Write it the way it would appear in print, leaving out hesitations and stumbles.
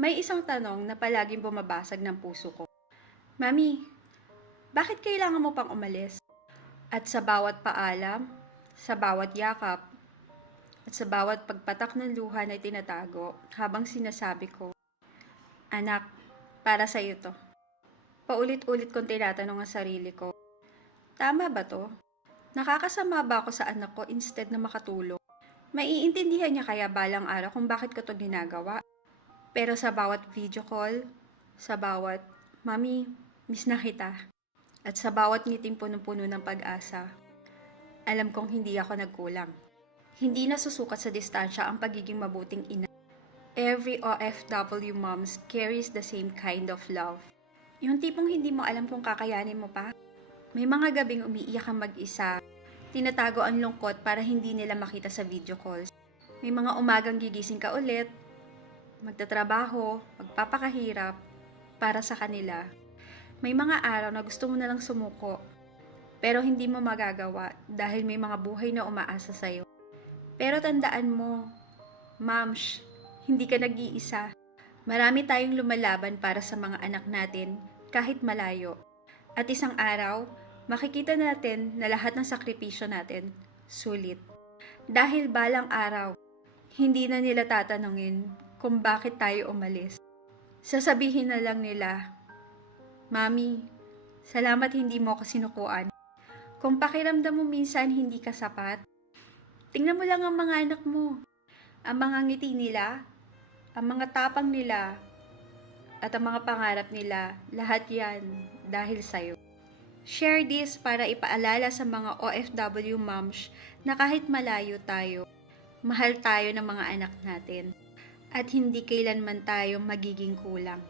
May isang tanong na palaging bumabasag ng puso ko. Mami, bakit kailangan mo pang umalis? At sa bawat paalam, sa bawat yakap, at sa bawat pagpatak ng luha na tinatago habang sinasabi ko, Anak, para sa iyo to. Paulit-ulit kong tinatanong ang sarili ko, tama ba to? Nakakasama ba ako sa anak ko instead na makatulong? Maiintindihan niya kaya balang araw kung bakit ko to ginagawa? Pero sa bawat video call, sa bawat, Mami, miss na kita. At sa bawat ngiting punong-puno ng pag-asa, alam kong hindi ako nagkulang. Hindi nasusukat sa distansya ang pagiging mabuting ina. Every OFW moms carries the same kind of love. Yung tipong hindi mo alam kung kakayanin mo pa. May mga gabing umiiyak kang mag-isa. Tinatago ang lungkot para hindi nila makita sa video calls. May mga umagang gigising ka ulit, magtatrabaho, magpapakahirap para sa kanila. May mga araw na gusto mo na lang sumuko, pero hindi mo magagawa dahil may mga buhay na umaasa sa'yo. Pero tandaan mo, Mams, hindi ka nag-iisa. Marami tayong lumalaban para sa mga anak natin kahit malayo. At isang araw, makikita natin na lahat ng sakripisyo natin sulit. Dahil balang araw, hindi na nila tatanungin kung bakit tayo umalis. Sasabihin na lang nila, Mami, salamat hindi mo ako sinukuan. Kung pakiramdam mo minsan hindi ka sapat, tingnan mo lang ang mga anak mo. Ang mga ngiti nila, ang mga tapang nila, at ang mga pangarap nila, lahat yan dahil sa'yo. Share this para ipaalala sa mga OFW moms na kahit malayo tayo, mahal tayo ng mga anak natin at hindi kailanman tayo magiging kulang.